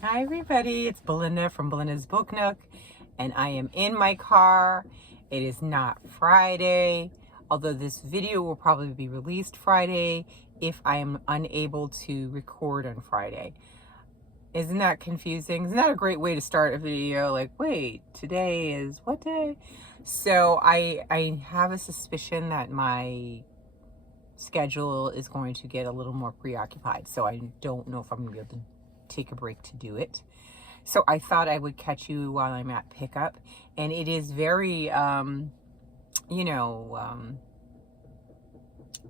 Hi everybody, it's Belinda from Belinda's Book Nook, and I am in my car. It is not Friday, although this video will probably be released Friday if I am unable to record on Friday. Isn't that confusing? Isn't that a great way to start a video? Like, wait, today is what day? So I have a suspicion that my schedule is going to get a little more preoccupied, so I don't know if I'm going to be able to take a break to do it. So I thought I would catch you while I'm at pickup. And it is very, you know,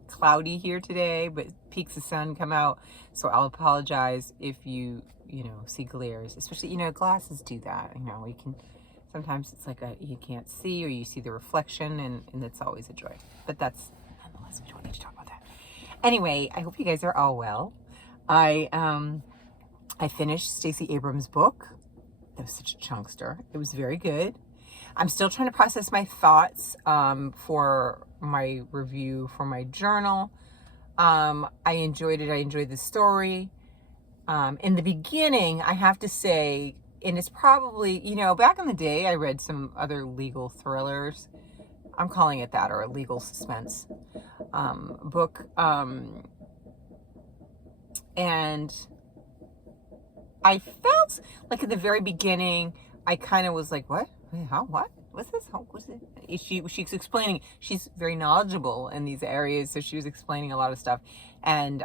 cloudy here today, but peaks of sun come out. So I'll apologize if you see glares, especially, glasses do that. We can, sometimes it's like you can't see or you see the reflection, and that's always a joy. But that's, nonetheless, we don't need to talk about that. Anyway, I hope you guys are all well. I finished Stacey Abrams' book. That was such a chunkster. It was very good. I'm still trying to process my thoughts for my review for my journal. I enjoyed it. I enjoyed the story. In the beginning, I have to say, and it's probably, back in the day, I read some other legal thrillers. I'm calling it that, or a legal suspense book. And I felt like at the very beginning, I kind of was like, what? How? What? What's this? How? What's it? She's explaining. She's very knowledgeable in these areas, so she was explaining a lot of stuff, and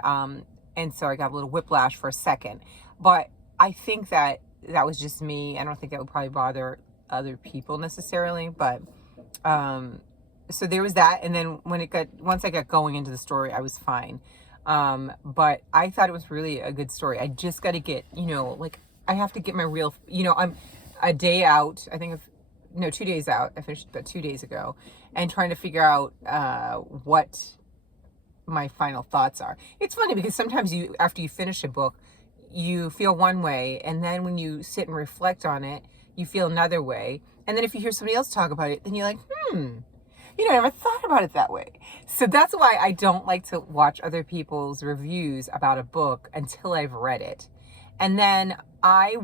so I got a little whiplash for a second. But I think that was just me. I don't think that would probably bother other people necessarily. But so there was that, and then once I got going into the story, I was fine. But I thought it was really a good story. I just got to get, I have to get my real, I'm a day out. I think 2 days out. I finished about 2 days ago, and trying to figure out what my final thoughts are. It's funny because sometimes after you finish a book, you feel one way, and then when you sit and reflect on it, you feel another way. And then if you hear somebody else talk about it, then you're like, I never thought about it that way. So that's why I don't like to watch other people's reviews about a book until I've read it. And then I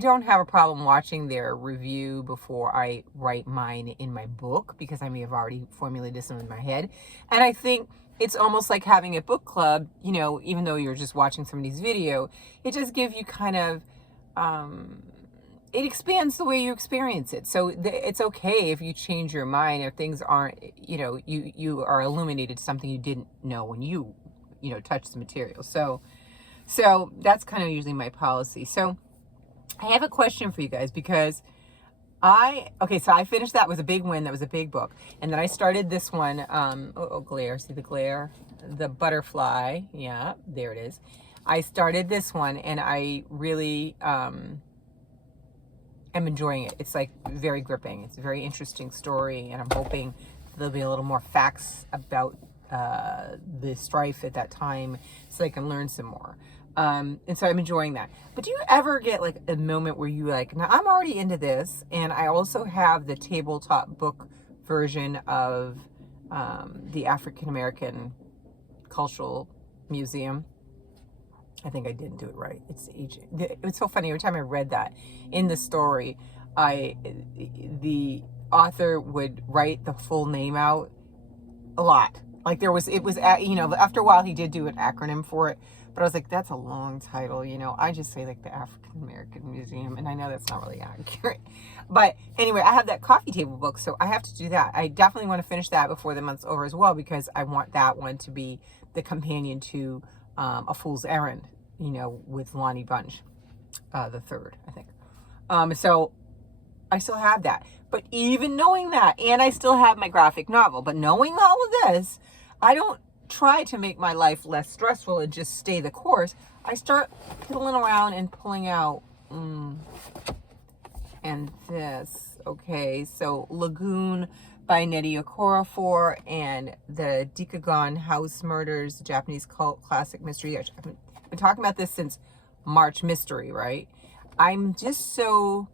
don't have a problem watching their review before I write mine in my book, because I may have already formulated some in my head. And I think it's almost like having a book club, even though you're just watching somebody's video, it just gives you kind of, it expands the way you experience it. So it's okay if you change your mind, if things aren't, you are illuminated something you didn't know when you touched the material. So that's kind of usually my policy. So I have a question for you guys, because so I finished that. Was a big win. That was a big book. And then I started this one. Glare. See the glare? The butterfly. Yeah, there it is. I started this one, and I really, I'm enjoying it. It's like very gripping. It's a very interesting story, and I'm hoping there'll be a little more facts about the strife at that time, so I can learn some more. And so I'm enjoying that. But do you ever get like a moment where you like, now I'm already into this, and I also have the tabletop book version of the African American Cultural Museum. I think I didn't do it right. It was so funny. Every time I read that in the story, the author would write the full name out a lot. Like after a while he did do an acronym for it, but I was like, that's a long title. I just say like the African American Museum, and I know that's not really accurate. But anyway, I have that coffee table book, so I have to do that. I definitely want to finish that before the month's over as well, because I want that one to be the companion to A Fool's Errand, with Lonnie Bunch, the third, I think. So I still have that. But even knowing that, and I still have my graphic novel, but knowing all of this, I don't try to make my life less stressful and just stay the course. I start piddling around and pulling out, and this. Okay, so Lagoon by Nnedi Okorafor, and the Dikagon House Murders, Japanese cult classic mystery. I've been talking about this since March Mystery, right? I'm just so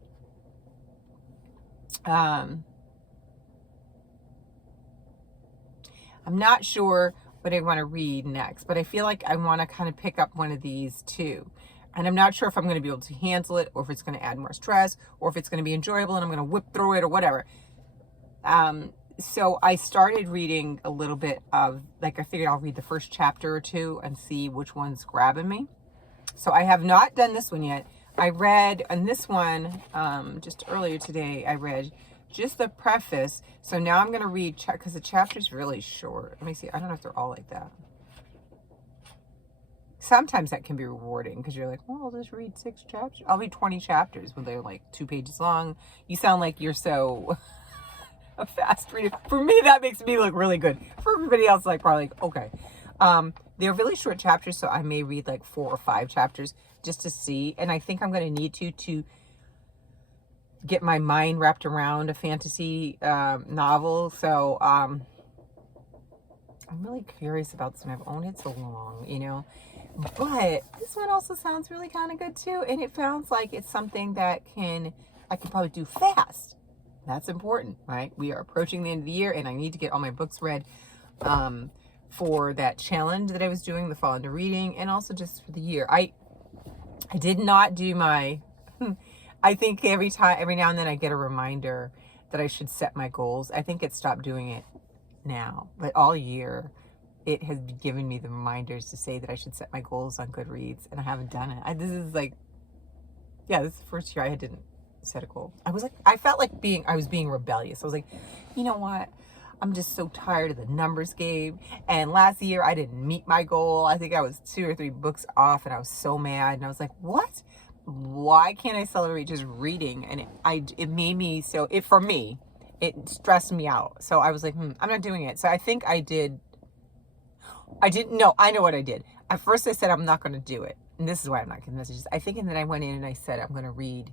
I'm not sure what I want to read next, but I feel like I want to kind of pick up one of these too. And I'm not sure if I'm going to be able to handle it, or if it's going to add more stress, or if it's going to be enjoyable and I'm going to whip through it or whatever. So I started reading a little bit of, like, I figured I'll read the first chapter or two and see which one's grabbing me. So I have not done this one yet. I read on this one, just earlier today, I read just the preface. So now I'm going to read, because the chapter's really short. Let me see. I don't know if they're all like that. Sometimes that can be rewarding because you're like, well, I'll just read 6 chapters. I'll read 20 chapters when they're like 2 pages long. You sound like you're so a fast reader. For me, that makes me look really good. For everybody else, like, probably like, okay. They're really short chapters, so I may read like 4 or 5 chapters just to see. And I think I'm going to need to get my mind wrapped around a fantasy novel. So I'm really curious about this one. I've owned it so long, you know. But this one also sounds really kind of good too. And it sounds like it's something that I can probably do fast. That's important, right? We are approaching the end of the year and I need to get all my books read for that challenge that I was doing, the fall into reading, and also just for the year. I did not do my, I think every now and then I get a reminder that I should set my goals. I think it stopped doing it now, but all year it has given me the reminders to say that I should set my goals on Goodreads, and I haven't done it. This is the first year I didn't set a goal. I felt like I was being rebellious. I was like, you know what? I'm just so tired of the numbers game. And last year I didn't meet my goal. I think I was 2 or 3 books off, and I was so mad. And I was like, what? Why can't I celebrate just reading? And it made me for me, it stressed me out. So I was like, I'm not doing it. So I think I didn't know. I know what I did. At first I said, I'm not going to do it. And this is why I'm not getting messages. I think, and then I went in and I said, I'm going to read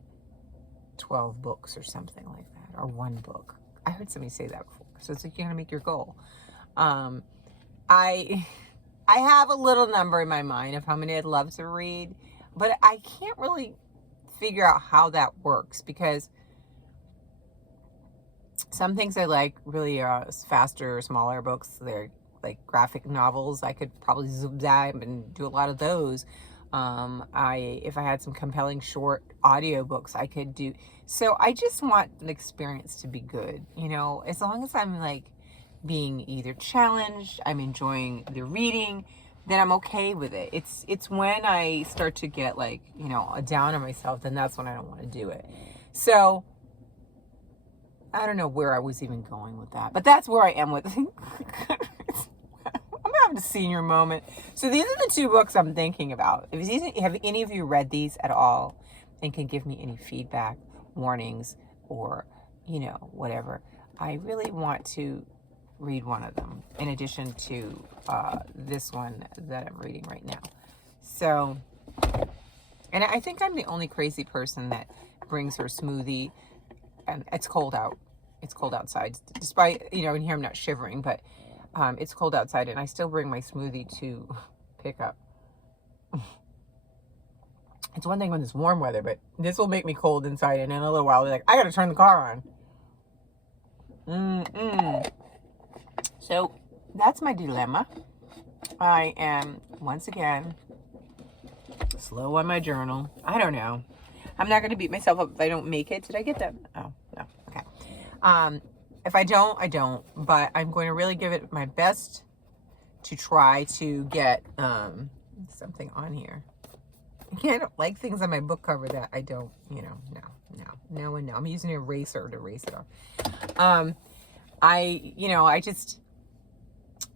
12 books or something like that, or 1 book. I heard somebody say that before. So it's like, you're going to make your goal. I have a little number in my mind of how many I'd love to read, but I can't really figure out how that works, because some things I like really faster, smaller books. They're like graphic novels. I could probably zoom dive and do a lot of those. If I had some compelling short audiobooks, I could do. So I just want the experience to be good, you know, as long as I'm like being either challenged, I'm enjoying the reading, then I'm okay with it. It's when I start to get like, you know, down on myself, then that's when I don't want to do it. So I don't know where I was even going with that, but that's where I am with I'm having a senior moment. So these are the 2 books I'm thinking about. Have any of you read these at all and can give me any feedback, warnings, or, you know, whatever? I really want to read one of them in addition to this one that I'm reading right now. So, and I think I'm the only crazy person that brings her smoothie, and it's cold out. It's cold outside, despite, you know, in here I'm not shivering, but it's cold outside, and I still bring my smoothie to pick up. It's one thing when it's warm weather, but this will make me cold inside, and in a little while, they're like, I gotta turn the car on. So that's my dilemma. I am, once again, slow on my journal. I don't know. I'm not going to beat myself up if I don't make it. Did I get that? Oh, no. Okay. If I don't, I don't. But I'm going to really give it my best to try to get something on here. I don't like things on my book cover that I don't, you know, no. I'm using an eraser to erase it off.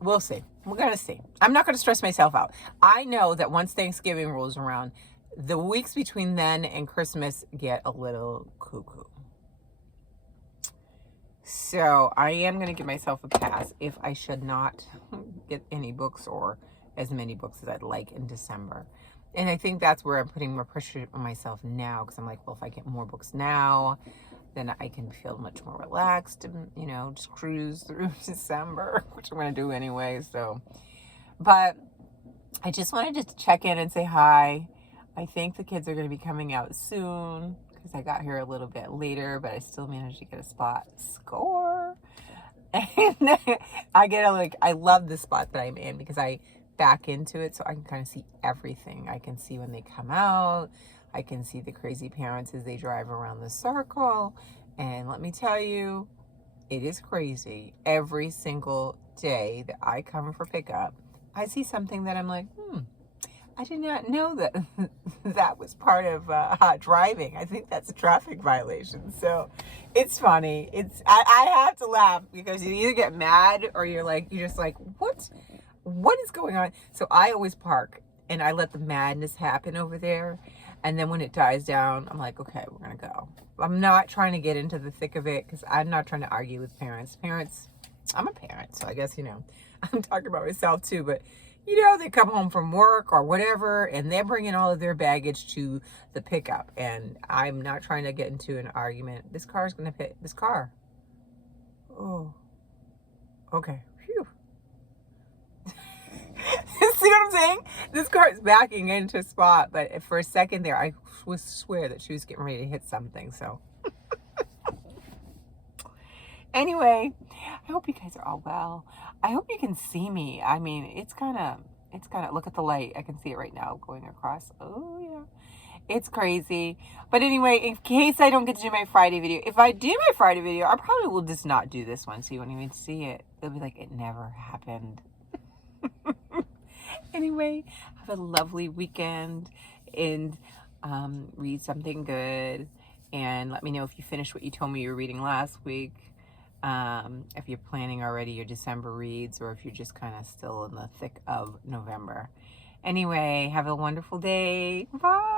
We'll see. We're going to see. I'm not going to stress myself out. I know that once Thanksgiving rolls around, the weeks between then and Christmas get a little cuckoo. So I am going to give myself a pass if I should not get any books or as many books as I'd like in December. And I think that's where I'm putting more pressure on myself now, because I'm like, well, if I get more books now, then I can feel much more relaxed and, you know, just cruise through December, which I'm going to do anyway. So, but I just wanted to check in and say hi. I think the kids are going to be coming out soon because I got here a little bit later, but I still managed to get a spot. Score. And I love the spot that I'm in because I back into it so I can kind of see everything. I can see when they come out. I can see the crazy parents as they drive around the circle. And let me tell you, it is crazy. Every single day that I come for pickup, I see something that I'm like, I did not know that that was part of driving. I think that's a traffic violation. So it's funny. I have to laugh because you either get mad or you're just like, what is going on? So I always park and I let the madness happen over there. And then when it dies down, I'm like, okay, we're going to go. I'm not trying to get into the thick of it because I'm not trying to argue with parents. I'm a parent, so I guess, I'm talking about myself too, but they come home from work or whatever, and they're bringing all of their baggage to the pickup. And I'm not trying to get into an argument. This car is going to hit this car. Oh, okay. Phew. See what I'm saying? This car is backing into a spot, but for a second there, I swear that she was getting ready to hit something. So anyway, I hope you guys are all well. I hope you can see me. I mean, it's kind of, look at the light. I can see it right now going across. Oh, yeah. It's crazy. But anyway, in case I don't get to do my Friday video, if I do my Friday video, I probably will just not do this one so you won't even see it. It'll be like, it never happened. Anyway, have a lovely weekend and read something good. And let me know if you finished what you told me you were reading last week. If you're planning already your December reads, or if you're just kind of still in the thick of November. Anyway, have a wonderful day. Bye.